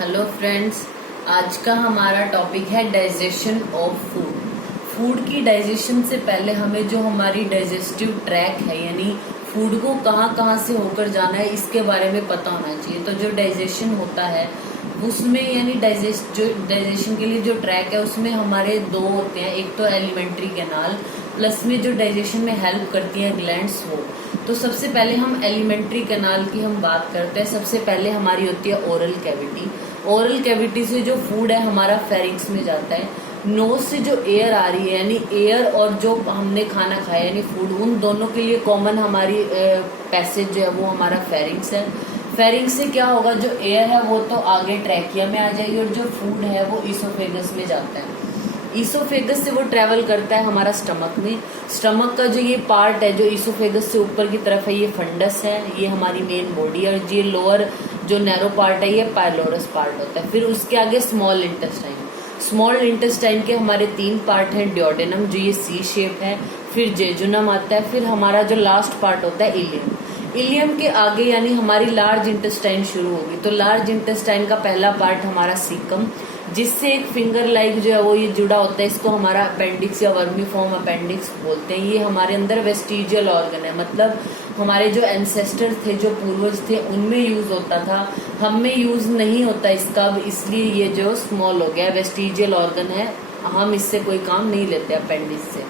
Hello friends, आज का हमारा टॉपिक है डाइजेशन ऑफ फूड। फूड की डाइजेशन से पहले हमें जो हमारी डाइजेस्टिव ट्रैक है यानी फूड को कहाँ कहाँ से होकर जाना है इसके बारे में पता होना चाहिए। तो जो डाइजेशन होता है उसमें यानी डाइजेशन के लिए जो ट्रैक है उसमें हमारे दो होते हैं, एक तो एलिमेंट्री कैनाल प्लस में जो डाइजेशन में हेल्प करती हैं ग्लैंड्स वो। तो सबसे पहले हम एलिमेंट्री कैनाल की हम बात करते हैं। सबसे पहले हमारी होती है ओरल कैविटी। ओरल कैविटी से जो फूड है हमारा फेरिंक्स में जाता है। नोज से जो एयर आ रही है यानी एयर और जो हमने खाना खाया यानी फूड, उन दोनों के लिए कॉमन हमारी पैसेज जो है वो हमारा फेरिंक्स है। फेरिंक्स से क्या होगा, जो एयर है वो तो आगे ट्रैकिया में आ जाएगी और जो फूड है वो ईसोफेगस में जाता है। ईसोफेगस से वो ट्रेवल करता है हमारा स्टमक में। स्टमक का जो ये पार्ट है जो ईसोफेगस से ऊपर की तरफ है ये फंडस है, ये हमारी मेन बॉडी। और ये लोअर जो नैरो पार्ट है ये पाइलोरस पार्ट होता है। फिर उसके आगे स्मॉल इंटेस्टाइन। स्मॉल इंटेस्टाइन के हमारे तीन पार्ट हैं, ड्योडेनम जो ये सी शेप है, फिर जेजुनम आता है, फिर हमारा जो लास्ट पार्ट होता है इलियम। इलियम के आगे यानी हमारी लार्ज इंटेस्टाइन शुरू होगी। तो लार्ज इंटेस्टाइन का पहला पार्ट हमारा सीकम, जिससे एक फिंगर लाइक जो है वो ये जुड़ा होता है, इसको हमारा अपेंडिक्स या वर्मीफॉर्म अपेंडिक्स बोलते हैं। ये हमारे अंदर वेस्टिजियल ऑर्गन है, मतलब हमारे जो एंसेस्टर थे, जो पूर्वज थे, उनमें यूज होता था, हम में यूज नहीं होता इसका, इसलिए ये जो स्मॉल हो गया वेस्टिजियल ऑर्गन है, हम इससे कोई काम नहीं लेते अपेंडिक्स से।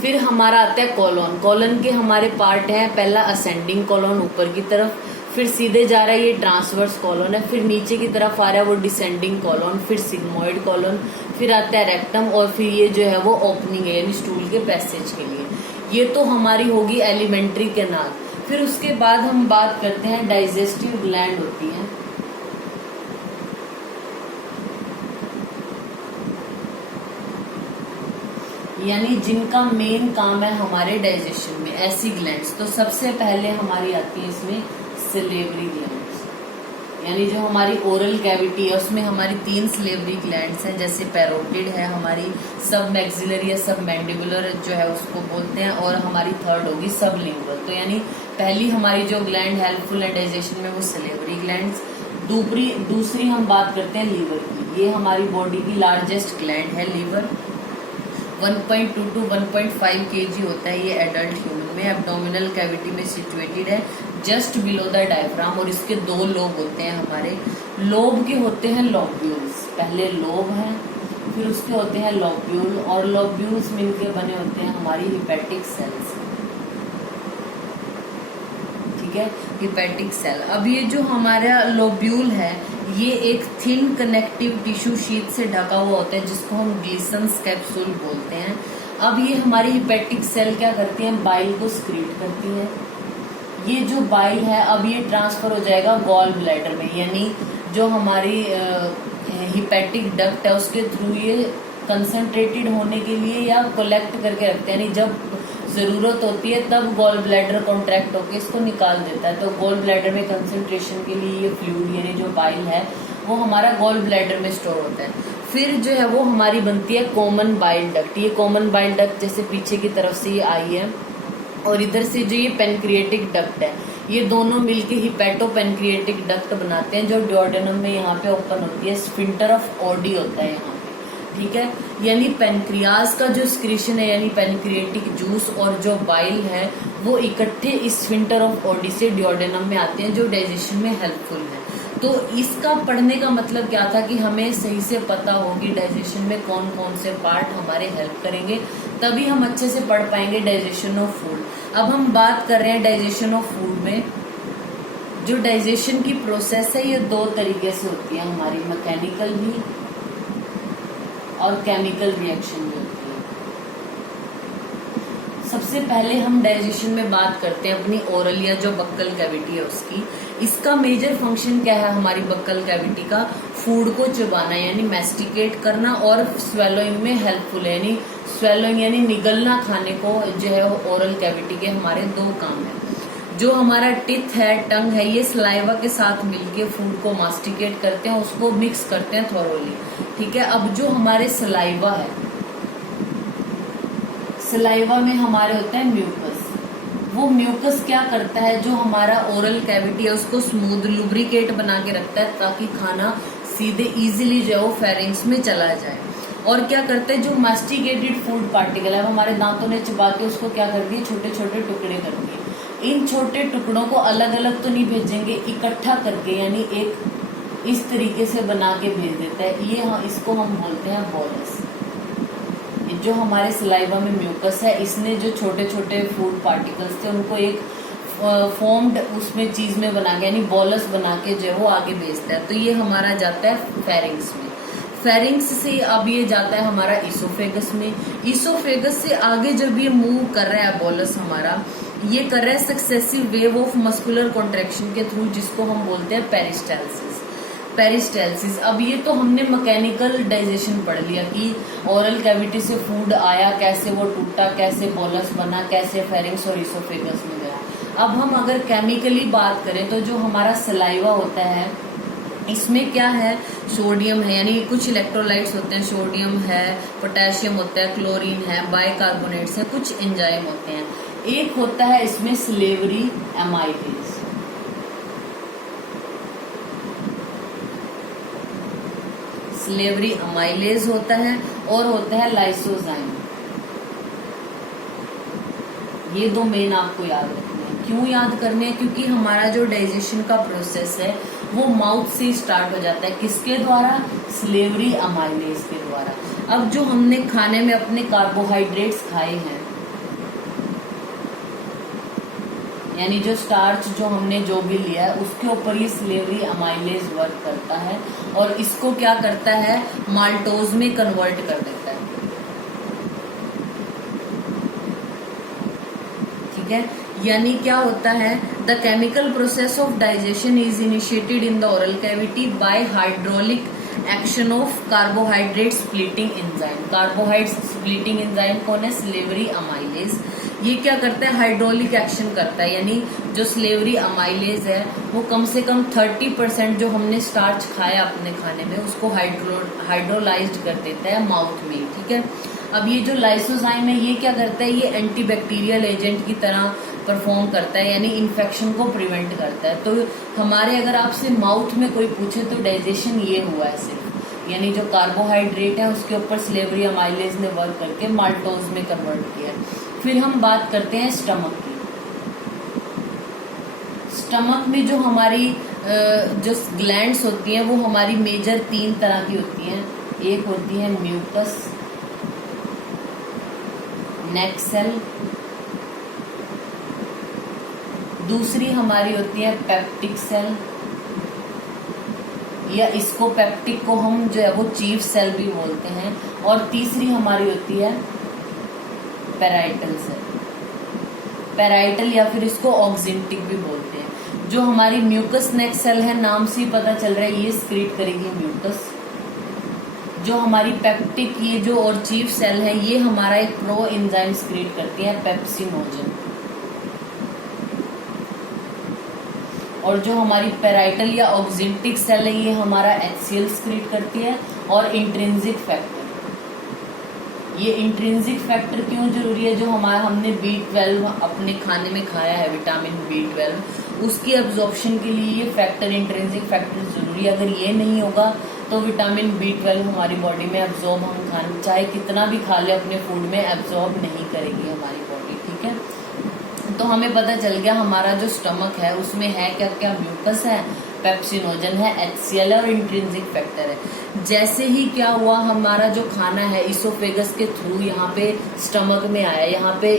फिर हमारा आता है कॉलोन। कॉलोन के हमारे पार्ट हैं, पहला असेंडिंग कॉलोन ऊपर की तरफ, फिर सीधे जा रहा है ये ट्रांसवर्स कॉलोन है, फिर नीचे की तरफ आ रहा है वो डिसेंडिंग कॉलोन, फिर सिग्मोइड कॉलोन, फिर आता है रेक्टम, और फिर ये जो है वो ओपनिंग है यानी स्टूल के पैसेज के लिए। ये तो हमारी होगी एलिमेंट्री कैनाल। फिर उसके बाद हम बात करते हैं डाइजेस्टिव ग्लैंड होती है। यानी जिनका मेन काम है हमारे डाइजेशन में, ऐसी ग्लैंड्स। तो सबसे पहले हमारी आती है इसमें सिलेवरी ग्लैंड्स, यानी जो हमारी ओरल कैविटी है उसमें हमारी तीन सिलेवरी ग्लैंड्स हैं, जैसे पैरोटिड है हमारी, सब मैक्सिलरी या सब मैंडिबुलर जो है उसको बोलते हैं, और हमारी थर्ड होगी सबलिंगुअल। तो यानी पहली हमारी जो ग्लैंड हेल्पफुल है डाइजेशन में वो सिलेवरी ग्लैंड्स। दूसरी हम बात करते हैं लीवर की। ये हमारी बॉडी की लार्जेस्ट ग्लैंड है लीवर। 1.2 to 1.5 kg होता है ये एडल्ट ह्यूमन में। एब्डोमिनल कैविटी में सिचुएटेड है जस्ट बिलो द डायफ्राम, और इसके दो लोब होते हैं हमारे। लोब के होते हैं लॉब्यूल्स, पहले लोब हैं फिर उसके होते हैं लॉब्यूल, और लॉब्यूल्स मिलके बने होते हैं हमारी हिपैटिक सेल्स। ठीक है, हिपैटिक सेल। अब ये जो हमारा लोब्यूल है ये एक थिन कनेक्टिव टिश्यू शीट से ढका हुआ होता है जिसको हम ग्लिसन्स कैप्सूल बोलते हैं। अब ये हमारी हिपैटिक सेल क्या करती है, बाइल को स्क्रीट करती है। ये जो बाइल है अब ये ट्रांसफर हो जाएगा गॉल ब्लैडर में, यानी जो हमारी हिपैटिक डक्ट है उसके थ्रू ये कंसंट्रेटेड होने के लिए या कलेक्ट करके रखते हैं, यानी जब जरूरत होती है तब गॉल ब्लैडर कॉन्ट्रैक्ट होकर इसको निकाल देता है। तो गॉल ब्लैडर में कंसंट्रेशन के लिए ये फ्लूइड यानी जो बाइल है वो हमारा गॉल ब्लैडर में स्टोर होता है। फिर जो है वो हमारी बनती है कॉमन बाइल डक्ट। ये कॉमन बाइल डक्ट जैसे पीछे की तरफ से ये आई है, और इधर से जो ये पेनक्रिएटिक डक्ट है, ये दोनों मिलके हिपैटो पेनक्रिएटिक डक्ट बनाते हैं जो ड्योडेनम में यहाँ पे ओपन होती है। स्फिंक्टर ऑफ ऑडी होता है यहाँ पे, ठीक है। यानी पेनक्रियाज का जो स्क्रीशन है यानी पेनक्रिएटिक जूस और जो बाइल है वो इकट्ठे इस स्फिंक्टर ऑफ ऑडी से ड्योडेनम में आते हैं जो डाइजेशन में हेल्पफुल है। तो इसका पढ़ने का मतलब क्या था कि हमें सही से पता हो कि डाइजेशन में कौन कौन से पार्ट हमारे हेल्प करेंगे, तभी हम अच्छे से पढ़ पाएंगे डाइजेशन ऑफ फूड। अब हम बात कर रहे हैं डाइजेशन ऑफ फूड में। जो डाइजेशन की प्रोसेस है ये दो तरीके से होती है हमारी, मैकेनिकल भी और केमिकल रिएक्शन भी होती है। सबसे पहले हम डाइजेशन में बात करते हैं अपनी ओरल या जो बक्कल कैविटी है उसकी। इसका मेजर फंक्शन क्या है हमारी बक्कल कैविटी का, फूड को चबाना यानी मैस्टिकेट करना, और स्वेलोइंग में हेल्पफुल है, यानी स्वेलोइंग यानी निगलना खाने को जो है ओरल कैविटी के हमारे दो काम है। जो हमारा टिथ है, टंग है, ये सलाइवा के साथ मिलके फूड को मास्टिकेट करते हैं, उसको मिक्स करते हैं थोरोली, ठीक है। अब जो हमारे सलाइवा है, सलाइवा में हमारे होता है म्यूकस, वो म्यूकस क्या करता है, जो हमारा ओरल कैविटी है उसको स्मूथ लुब्रिकेट बना के रखता है ताकि खाना सीधे इजीली जो है वो फेरिंग्स में चला जाए। और क्या करते हैं, जो मास्टिकेटेड फूड पार्टिकल है हमारे दांतों ने चिपा के उसको क्या कर दिए, छोटे छोटे टुकड़े कर दिए। इन छोटे टुकड़ों को अलग अलग तो नहीं भेजेंगे, इकट्ठा करके यानी एक इस तरीके से बना के भेज देता है। ये इसको हम बोलते हैं बोलस। जो हमारे सलाइवा में म्यूकस है, इसने जो छोटे छोटे फूड पार्टिकल्स थे उनको एक फॉर्म्ड उसमें चीज में बना के यानी बॉलस बना के जो है वो आगे भेजता है। तो ये हमारा जाता है फेरिंग्स में। फेरिंग्स से अब ये जाता है हमारा इसोफेगस में। इसोफेगस से आगे जब ये मूव कर रहा है बॉलस हमारा, ये कर रहा है successive wave of muscular contraction के थ्रू, जिसको हम बोलते हैं पेरिस्टालसिस। पेरिस्टालसिस, अब ये तो हमने मैकेनिकल डाइजेशन पढ़ लिया कि ओरल कैविटी से फूड आया, कैसे वो टूटा, कैसे बॉलस बना, कैसे फेरिंग्स और इसोफेगस में गया। अब हम अगर केमिकली बात करें तो जो हमारा सलाइवा होता है इसमें क्या है, सोडियम है यानी कुछ इलेक्ट्रोलाइट्स होते हैं, सोडियम है, पोटेशियम होता है, क्लोरीन है, बाइकार्बोनेट्स है, कुछ एंजाइम होते हैं। एक होता है इसमें स्लेवरी एमाइलेज। स्लेवरी अमाइलेज होता है और होता है लाइसोजाइम। ये दो मेन आपको याद रखने हैं। क्यों याद करने हैं, क्योंकि हमारा जो डाइजेशन का प्रोसेस है वो माउथ से स्टार्ट हो जाता है। किसके द्वारा, स्लेवरी अमाइलेज के द्वारा। अब जो हमने खाने में अपने कार्बोहाइड्रेट्स खाए हैं यानी जो स्टार्च जो हमने जो भी लिया है उसके ऊपर ये स्लेवरी अमाइलेज वर्क करता है और इसको क्या करता है, माल्टोज में कन्वर्ट कर देता है। ठीक है, यानी क्या होता है, the chemical process of digestion is initiated in the oral cavity by hydrolytic action of carbohydrate splitting enzyme. Carbohydrate splitting enzyme कौन है, स्लेवरी अमाइलेज। ये क्या करता है, हाइड्रोलिक एक्शन करता है, यानी जो स्लेवरी अमाइलेज है वो कम से कम 30% जो हमने स्टार्च खाया अपने खाने में उसको हाइड्रोलाइज्ड कर देता है माउथ में। ठीक है, अब ये जो लाइसोजाइम है ये क्या करता है, ये एंटीबैक्टीरियल एजेंट की तरह परफॉर्म करता है यानी इन्फेक्शन को प्रिवेंट करता है। तो हमारे अगर आपसे माउथ में कोई पूछे तो डाइजेशन ये हुआ है सिर्फ, यानी जो कार्बोहाइड्रेट है उसके ऊपर स्लेवरी अमाइलेज ने वर्क करके माल्टोज में कन्वर्ट किया। फिर हम बात करते हैं स्टमक की। स्टमक में जो हमारी जो ग्लैंड्स होती हैं वो हमारी मेजर 3 तरह की होती हैं। एक होती है म्यूकस, नेक सेल, दूसरी हमारी होती है पेप्टिक सेल या इसको पेप्टिक को हम जो है वो चीफ सेल भी बोलते हैं, और तीसरी हमारी होती है पेराइटल सेल। पेराइटल या फिर इसको ऑक्सिंटिक भी बोलते हैं। जो हमारी म्यूकस नेक सेल है, नाम से ही पता चल रहा है ये स्क्रीट करेगी म्यूकस। जो हमारी पेप्टिक ये जो और चीफ सेल है ये हमारा एक प्रो एंजाइम स्क्रीट करती है, पेप्सिनोजन। और जो हमारी पेराइटल या ऑक्सिंटिक सेल है ये हमारा HCl स्क्रीट करती है। और इंट्रिंसिक फैक्टर, ये इंट्रिंसिक फैक्टर क्यों जरूरी है, जो हमारा हमने B12 अपने खाने में खाया है, विटामिन B12, उसकी एब्जॉर्प्शन के लिए ये फैक्टर इंट्रिंसिक फैक्टर जरूरी है। अगर ये नहीं होगा तो विटामिन B12 हमारी बॉडी में एब्जॉर्ब, हम खाने चाहे कितना भी खा ले अपने फूड में, एब्जॉर्ब नहीं करेगी हमारी बॉडी। ठीक है, तो हमें पता चल गया हमारा जो स्टमक है उसमें है क्या क्या, म्यूकस है, पेप्सिनोजन है, HCl है और इंट्रिंसिक फैक्टर है। जैसे ही क्या हुआ, हमारा जो खाना है इसोफेगस के थ्रू यहाँ पे स्टमक में आया, यहाँ पे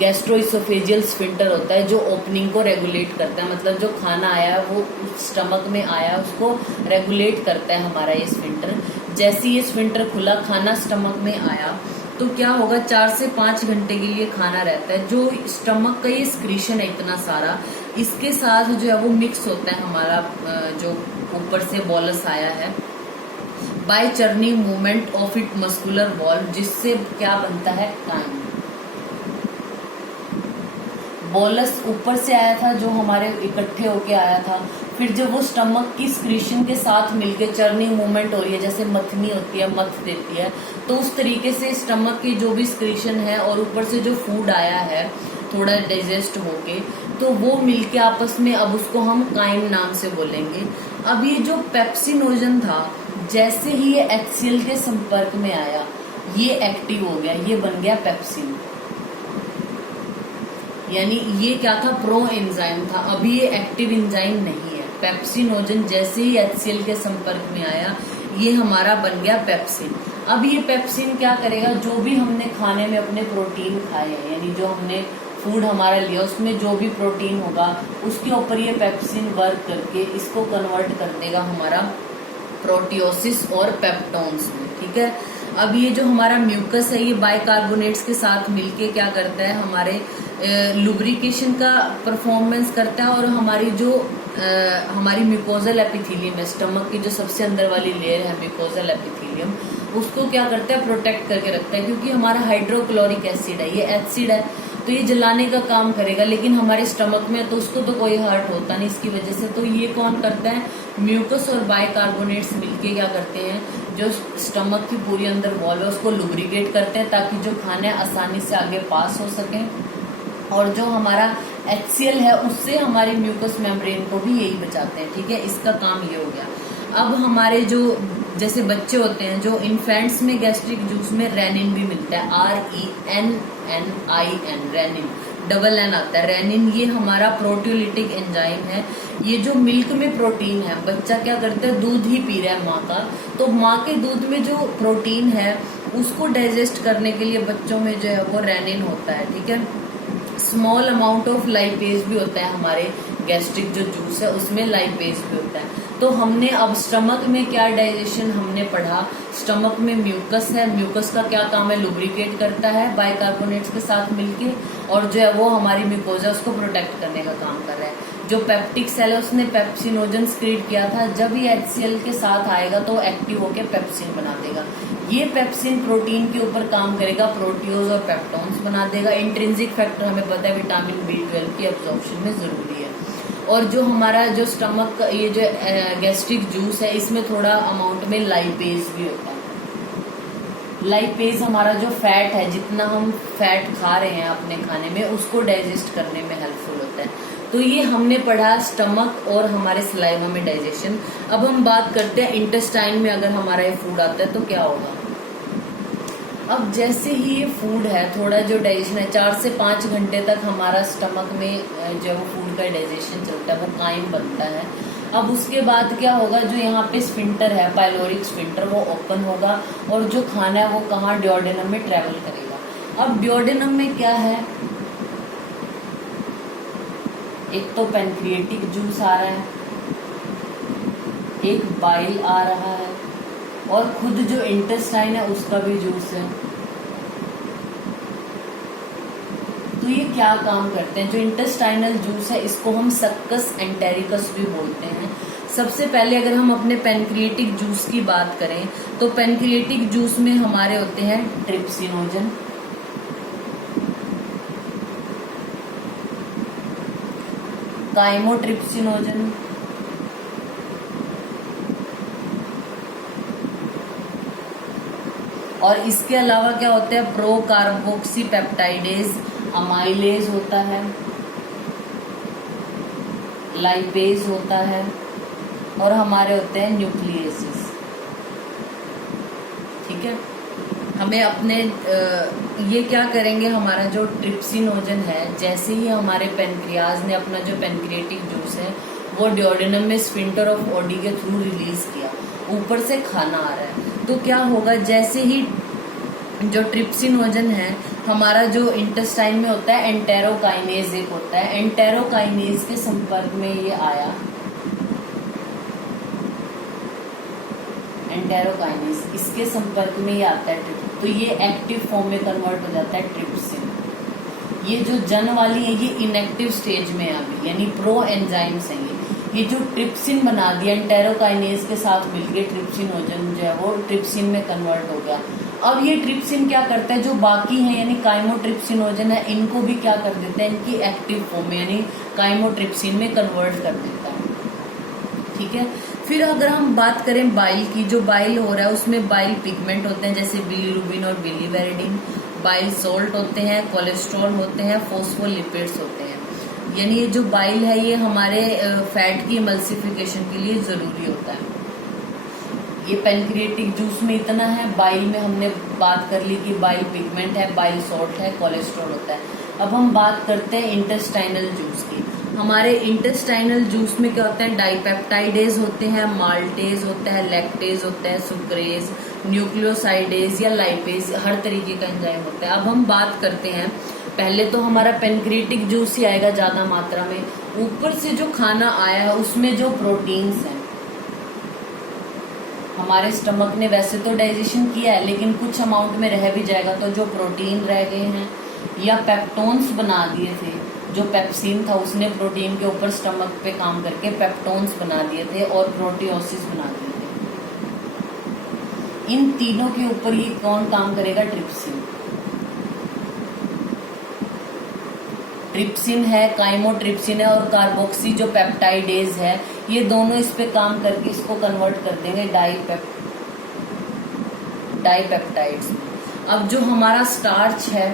गैस्ट्रोइसोफेजियल स्फिंक्टर होता है जो ओपनिंग को रेगुलेट करता है, मतलब जो खाना आया वो स्टमक में आया उसको रेगुलेट करता है हमारा ये स्फिंक्टर। जैसे ये स्फिंक्टर खुला, खाना स्टमक में आया तो क्या होगा, 4 से 5 घंटे के लिए खाना रहता है। जो स्टमक का ये स्क्रीशन है इतना सारा, इसके साथ जो है वो मिक्स होता है हमारा जो ऊपर से बॉलस आया है by churning movement of it muscular wall, जिससे क्या बनता है, काइन। बॉलस ऊपर से आया था जो हमारे इकट्ठे होके आया था, फिर जब वो स्टमक की स्क्रीशन के साथ मिलके चर्निंग मूवमेंट हो रही है, जैसे मथनी होती है, मथ देती है, तो उस तरीके से स्टमक की जो भी स्क्रीशन है और ऊपर से जो फूड आया है थोड़ा डाइजेस्ट होके, तो वो मिलके आपस में अब उसको हम काइम नाम से बोलेंगे। अब ये जो पेप्सिनोजन था, जैसे ही ये HCl के संपर्क में आया, ये एक्टिव हो गया, ये बन गया पेप्सिन। यानी ये क्या था, प्रो एंजाइम था, अभी ये एक्टिव एंजाइम नहीं है। पेप्सिनोजन जैसे ही HCl के संपर्क में आया, ये हमारा बन गया पेप्सिन। अब ये पेप्सिन क्या करेगा, जो भी हमने खाने में अपने प्रोटीन खाए हैं, यानी जो हमने फूड हमारा लिया उसमें जो भी प्रोटीन होगा उसके ऊपर ये पेप्सिन वर्क करके इसको कन्वर्ट कर देगा हमारा प्रोटियोसिस और पेप्टोन्स में। ठीक है, अब ये जो हमारा म्यूकस है, ये बाइकार्बोनेट्स के साथ मिलके क्या करता है, हमारे लुब्रिकेशन का परफॉर्मेंस करता है, और हमारी जो हमारी म्यूकोजल एपिथेलियम है, स्टमक की जो सबसे अंदर वाली लेयर है म्यूकोजल एपिथेलियम, उसको क्या करता है, प्रोटेक्ट करके रखता है। क्योंकि हमारा हाइड्रोक्लोरिक एसिड है, ये एसिड है, तो ये जलाने का काम करेगा, लेकिन हमारे स्टमक में तो उसको तो कोई हर्ट होता नहीं इसकी वजह से। तो ये कौन करता है, म्यूकस और बाइकार्बोनेट्स मिलके क्या करते हैं, जो स्टमक की पूरी अंदर वॉल है उसको लुब्रिकेट करते हैं, ताकि जो खाना आसानी से आगे पास हो सके। और जो हमारा HCl है उससे हमारी म्यूकस मेम्ब्रेन को भी यही बचाते हैं। ठीक है, इसका काम ये हो गया। अब हमारे जो जैसे बच्चे होते हैं, जो इन्फेंट्स में गैस्ट्रिक जूस में रेनिन भी मिलता है, RENNIN, रेनिन, डबल N आता है, रेनिन। ये हमारा प्रोटियोलिटिक एंजाइम है। ये जो मिल्क में प्रोटीन है, बच्चा क्या करता है, दूध ही पी रहा है माँ का, तो माँ के दूध में जो प्रोटीन है उसको डाइजेस्ट करने के लिए बच्चों में जो है वो रेनिन होता है। ठीक है, स्मॉल अमाउंट ऑफ लाइपेज भी होता है, हमारे गैस्ट्रिक जो जूस है उसमें लाइपेज भी होता है। तो हमने अब स्टमक में क्या डाइजेशन हमने पढ़ा, स्टमक में म्यूकस है, म्यूकस का क्या काम है, लुब्रिकेट करता है बाइकार्बोनेट्स के साथ मिलके, और जो है वो हमारी म्यूकोजा उसको प्रोटेक्ट करने का काम कर रहा है। जो पेप्टिक सेल है उसने पेप्सिनोजन क्रिएट किया था, जब ये HCl के साथ आएगा तो एक्टिव होकर पेप्सिन बना देगा। ये पेप्सिन प्रोटीन के ऊपर काम करेगा, प्रोटियोज और पेप्टोन्स बना देगा। इंट्रिंसिक फैक्टर हमें पता है विटामिन B12 की एब्जॉर्प्शन में जरूरी है। और जो हमारा जो स्टमक का ये जो गैस्ट्रिक जूस है, इसमें थोड़ा अमाउंट में लाइपेज भी होता है। लाइपेज हमारा जो फैट है, जितना हम फैट खा रहे हैं अपने खाने में, उसको डाइजेस्ट करने में हेल्पफुल होता है। तो ये हमने पढ़ा स्टमक और हमारे सलाइवा में डाइजेशन। अब हम बात करते हैं इंटेस्टाइन में अगर हमारा ये फूड आता है तो क्या होगा। अब जैसे ही ये फूड है, थोड़ा जो डाइजेशन है, 4 से 5 घंटे तक हमारा स्टमक में जो फूड का डाइजेशन चलता है वो कायम बनता है। अब उसके बाद क्या होगा, जो यहाँ पे स्फिंक्टर है, पाइलोरिक स्फिंक्टर, वो ओपन होगा, और जो खाना है वो कहाँ, ड्यूडेनम में ट्रेवल करेगा। अब ड्यूडेनम में क्या है, एक तो पैनक्रिएटिक जूस आ रहा है, एक बाइल आ रहा है, और खुद जो इंटेस्टाइन है उसका भी जूस है। तो ये क्या काम करते हैं, जो इंटेस्टाइनल जूस है इसको हम सक्कस एंटेरिकस भी बोलते हैं। सबसे पहले अगर हम अपने पैनक्रिएटिक जूस की बात करें तो पैनक्रिएटिक जूस में हमारे होते हैं ट्रिप्सिनोजन, काइमोट्रिप्सिनोजन, और इसके अलावा क्या होता है, प्रो कार्बोक्सी पेप्टाइडेज, अमाइलेज होता है, लाइपेज होता है, और हमारे होते हैं न्यूक्लियेसिस। ठीक है, हमें अपने ये क्या करेंगे, हमारा जो ट्रिप्सिनोजन है, जैसे ही हमारे पेनक्रियाज ने अपना जो पेनक्रिएटिक जूस है वो ड्यूडेनम में स्फिंक्टर ऑफ ओडी के थ्रू रिलीज किया, ऊपर से खाना आ रहा है, तो क्या होगा, जैसे ही जो ट्रिप्सिनोजन है हमारा जो इंटेस्टाइन में होता है, एंटेरोकाइनेज एक होता है, एंटेरोकाइनेज के संपर्क में ये आया, एंटेरोकाइनेज, इसके संपर्क में ये आता है, तो ये एक्टिव फॉर्म में कन्वर्ट हो जाता है ट्रिप्सिन। ये जो जन वाली है ये इनएक्टिव स्टेज में है अभी, यानी प्रो एंजाइम्स हैं ये जो ट्रिप्सिन बना दिया एंटेरोकाइनेज के साथ मिलकर, ट्रिप्सिनोजन जो है वो ट्रिप्सिन में कन्वर्ट हो गया। अब ये ट्रिप्सिन क्या करता है, जो बाकी है यानी काइमोट्रिप्सिनोजन है, इनको भी क्या कर देता है, इनकी एक्टिव फॉर्म में यानी काइमोट्रिप्सिन में कन्वर्ट कर देता है। ठीक है, फिर अगर हम बात करें बाइल की, जो बाइल हो रहा है उसमें बाइल पिगमेंट होते हैं जैसे बिलीरुबिन और बिलीवेरिडिन। बाइल सॉल्ट होते हैं, कोलेस्ट्रॉल होते हैं, फॉस्फोलिपिड्स होते हैं। यानी ये जो बाइल है ये हमारे फैट की इमल्सिफिकेशन के लिए जरूरी होता है। ये पैनक्रिएटिक जूस में इतना है, बाइल में हमने बात कर ली कि बाइल पिगमेंट है, बाइल सॉल्ट है, कोलेस्ट्रॉल होता है। अब हम बात करते हैं इंटेस्टाइनल जूस की। हमारे इंटेस्टाइनल जूस में क्या होता है, डाइपेप्टाइडेज होते हैं, माल्टेज होता है, लैक्टेज होता है, सुक्रेज, न्यूक्लियोसाइडेज या लाइपेज, हर तरीके का एंजाइम होता है। अब हम बात करते हैं, पहले तो हमारा पैनक्रिएटिक जूस ही आएगा ज्यादा मात्रा में, ऊपर से जो खाना आया है उसमें जो प्रोटीन्स हैं, हमारे स्टमक ने वैसे तो डाइजेशन किया है लेकिन कुछ अमाउंट में रह भी जाएगा, तो जो प्रोटीन रह गए हैं या पेप्टोन्स बना दिए थे, जो पेप्सिन था उसने प्रोटीन के ऊपर स्टमक पे काम करके पेप्टोन्स बना दिए थे और प्रोटियोसिस बना दिए थे। इन तीनों के ऊपर ये कौन काम करेगा, ट्रिप्सिन। ट्रिप्सिन है, काइमोट्रिप्सिन है और कार्बोक्सी जो पेप्टाइडेज है, ये दोनों इस पे काम करके इसको कन्वर्ट कर देंगे डाइपेप्टाइड्स में। अब जो हमारा स्टार्च है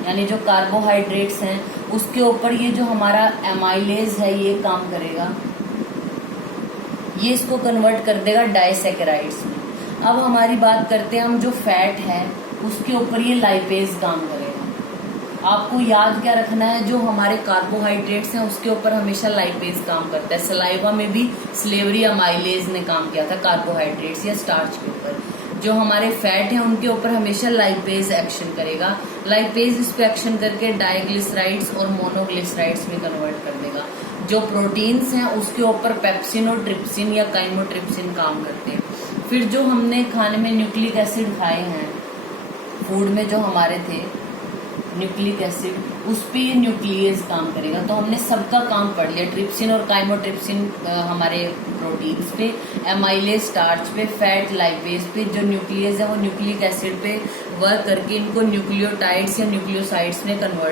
यानी जो कार्बोहाइड्रेट्स हैं उसके ऊपर ये जो हमारा एमाइलेज है ये काम करेगा, ये इसको कन्वर्ट कर देगा डाइसैकेराइड्स में। अब हमारी बात करते हैं हम, जो फैट है उसके ऊपर ये लाइपेज काम करेगा। आपको याद क्या रखना है, जो हमारे कार्बोहाइड्रेट्स हैं उसके ऊपर हमेशा लाइपेज काम करता है। सलाइवा में भी स्लेवरी अमाइलेज ने काम किया था कार्बोहाइड्रेट्स या स्टार्च के ऊपर। जो हमारे फैट हैं उनके ऊपर हमेशा लाइपेज एक्शन करेगा, लाइपेज इस पे एक्शन करके डाइग्लिसराइड्स और मोनोग्लिसराइड्स में कन्वर्ट कर देगा। जो प्रोटीन्स हैं उसके ऊपर पेप्सिन और ट्रिप्सिन या काइमोट्रिप्सिन काम करते हैं। फिर जो हमने खाने में न्यूक्लिक एसिड खाए हैं, फूड में जो हमारे थे न्यूक्लिक एसिड, उस पे ये न्यूक्लियस काम करेगा। तो हमने सबका काम पढ़ लिया, ट्रिप्सिन और काइमोट्रिप्सिन हमारे प्रोटीन्स पे, एमाइलेज स्टार्च पे, फैट लाइपेज पे, जो न्यूक्लियस है वो न्यूक्लिक एसिड पे वर्क करके इनको न्यूक्लियोटाइड्स या न्यूक्लियोसाइड्स में कन्वर्ट